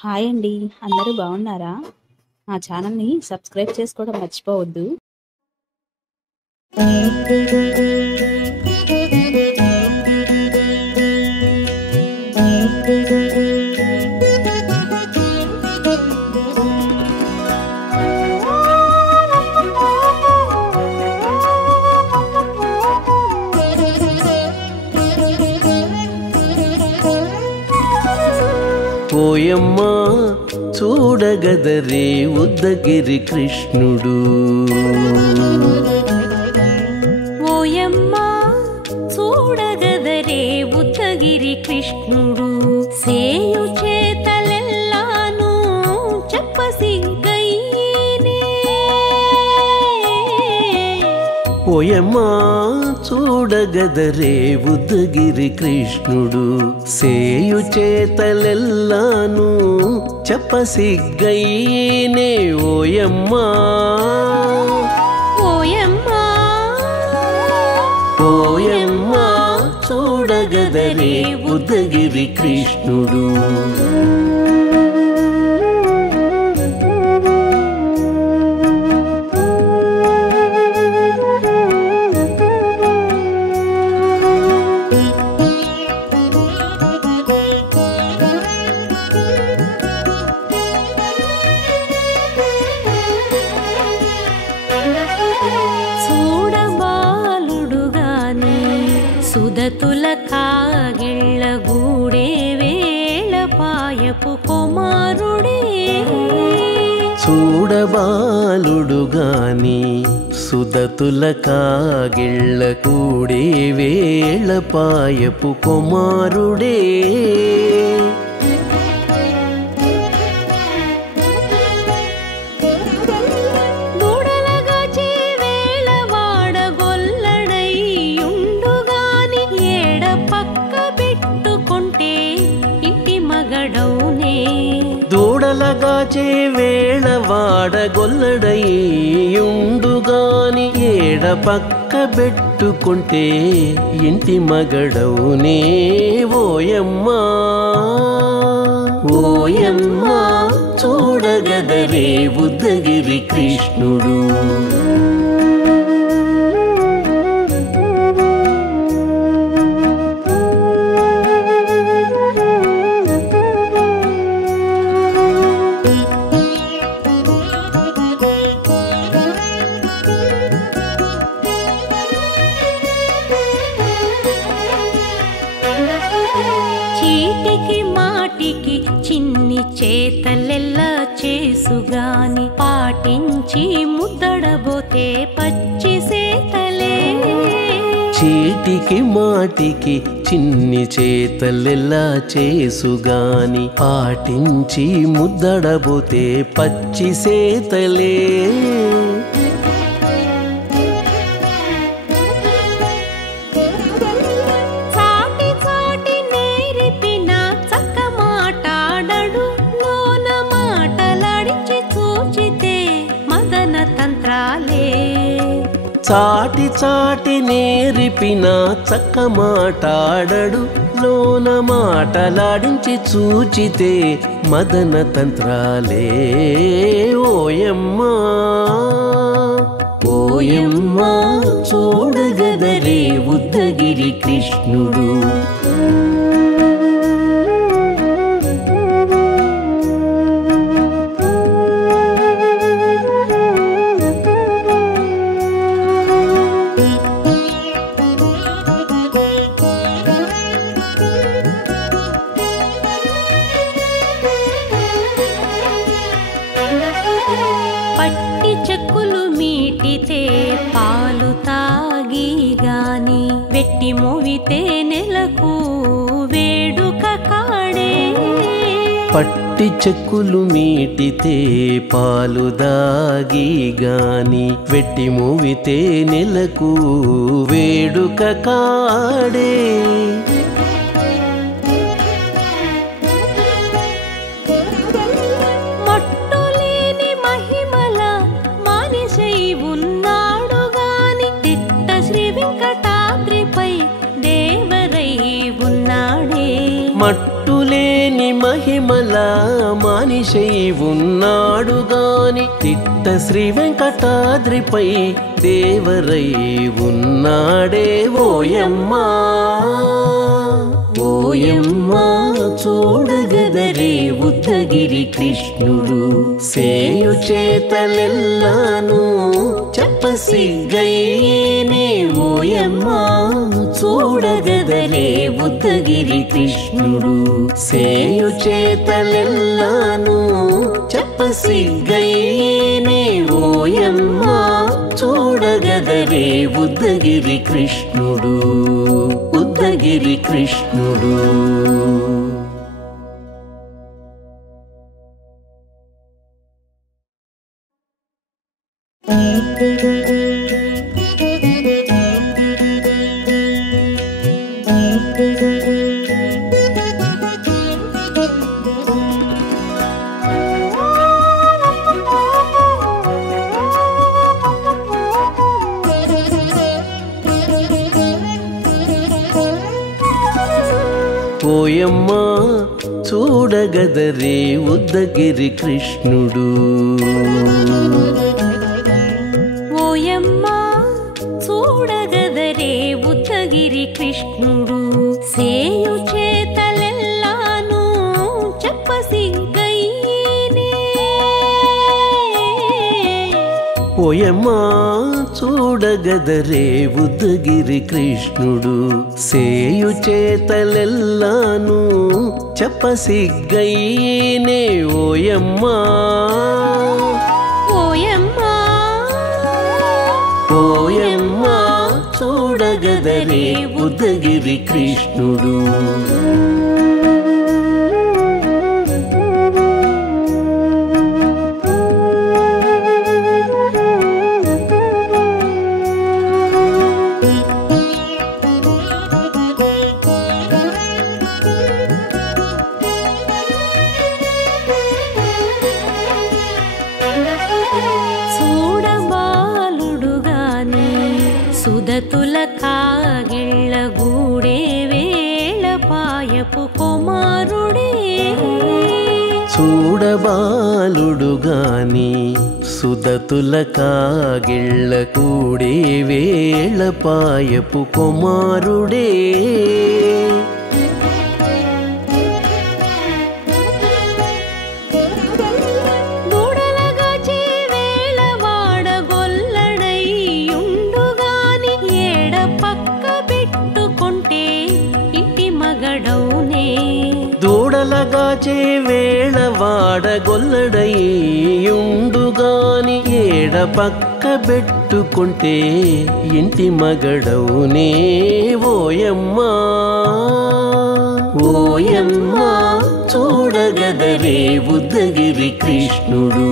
Hi అండి. అందరూ బాగున్నారా? మా ఛానల్‌ని సబ్స్క్రైబ్ చేసుకోవడం మర్చిపోవద్దు. ఓయమ్మా చూడగదరే ఉద్దగిరి కృష్ణుడు. ఓయమ్మా చూడగదరే ఉద్దగిరి కృష్ణుడు. సేయు చేతలెల్లాను చెప్పసిగ్గయ్యేనే. ఓయమ్మా చూడగదరే ఉద్దగిరి కృష్ణుడు. సేయు చేతలెల్లాను చెప్పసిగ్గయ్యేనే. ఓయమ్మా ఓయమ్మా ఓయమ్మా చూడగదరే ఉద్దగిరి కృష్ణుడు. సుదతుల కాగిళ్ళ గూడే వేళ పాయపు కుమారుడే. చూడబాలుడు గాని సుదతుల కాగిళ్ళ కూడే వేళ పాయపు కుమారుడే. దూడలగాచే వేళ వాడగొల్లడయ్యుండుగాని ఏడ పక్క పెట్టుకుంటే ఇంటి మగడవునే. ఓయమ్మా ఓయమ్మా చూడగదరే ఉద్దగిరి కృష్ణుడు. చీటికి మాటికి చిన్ని చేతలెల్లా చేసుగాని పాటించి ముద్దడబోతే పచ్చి సేతలే. చీటికి మాటికి చిన్ని చేతలెల్లా చేసుగాని పాటించి ముద్దడబోతే పచ్చి సేతలే. చాటి చాటి నేరిపిన చక్క మాటాడడు లోన మాటలాడించి చూచితే మదన తంత్రాలే. ఓయమ్మా ఓయమ్మా చూడగదరే ఉద్దగిరి కృష్ణుడు. పట్టి చెక్కులు మీటితే పాలు తాగి గాని వెట్టి మోవితే నెలకు వేడుక కాడే. పట్టి చెక్కులు మీటితే పాలు దాగి గాని వెట్టి మోవితే నెలకు వేడుక కాడే. మట్టులేని మహిమల మనిషై ఉన్నాడు గాని తిట్ట శ్రీ వెంకటాద్రిపై దేవరై ఉన్నాడే ఓయమ్మా ఓయమ్మా చూడగదరే ఉద్దగిరి కృష్ణుడు సేయు చేతలెల్లాను చెప్పసిగ్గయ్యేనే ఓయమ్మా చూడగదరే ఉద్దగిరి కృష్ణుడు సేయు చేతలెల్లాను చెప్పసిగ్గయ్యేనే ఓయమ్మా చూడగదరే ఉద్దగిరి కృష్ణుడు ఉద్దగిరి కృష్ణుడు. ఓయమ్మా చూడగదరే ఉద్దగిరి కృష్ణుడు ఓయమ్మా చూడగదరే ఉద్దగిరి కృష్ణుడు సేయు చేతలెల్లాను చెప్పసిగ్గయ్యేనే ఓయమ్మా చూడగదరే ఉద్దగిరి కృష్ణుడు సేయు చేతలెల్లాను చెప్పసిగ్గయ్యేనే ఓయమ్మా ఓయమ్మా ఓయమ్మా చూడగదరే ఉద్దగిరి కృష్ణుడు. సుదతుల కాగిళ్ళ గూడే వేళపాయపు కుమారుడే చూడబాలుడు గాని సుదతుల కాగిళ్ళ కూడే వేళపాయపు కుమారుడే దూడలగాచే వేళ వాడగొల్లడయ్యుండుగాని ఏడ పక్క పెట్టుకుంటే ఇంటి మగడవునే ఓయమ్మా ఓయమ్మా చూడగదరే ఉద్దగిరి కృష్ణుడు.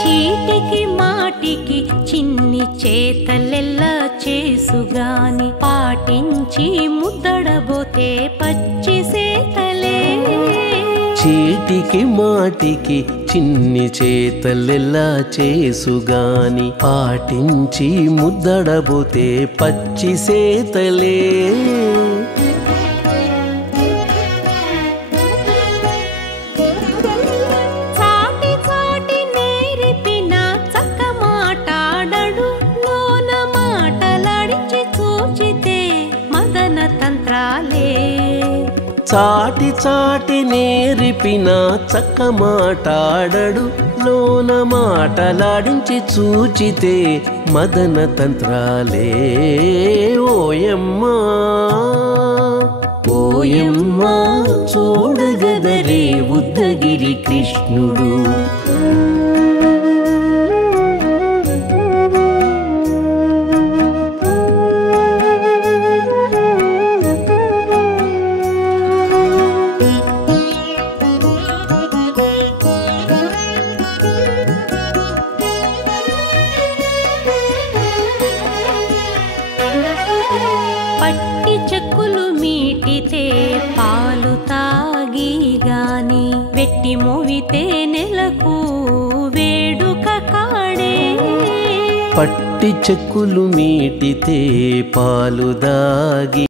చీటికి మాటికి చిన్ని చేతలెల్లా చేసుగాని పాటించి ముద్దడబోతే పచ్చి సేతలే చీటికి మాటికి చిన్ని చేతలెల్లా చేసుగాని పాటించి ముద్దడబోతే పచ్చి సేతలే చాటి చాటి నేర్పిన చక్క మాటాడడు లోన మాటలాడించి చూచితే మదన తంత్రాలే ఓయమ్మా ఓయమ్మా చూడగదరే ఉద్దగిరి కృష్ణుడు. పట్టి చెక్కులు మీటితే పాలు తాగి గాని వెట్టి మోవితే నెలకు వేడుక కాడే పట్టి చెక్కులు మీటితే పాలు దాగి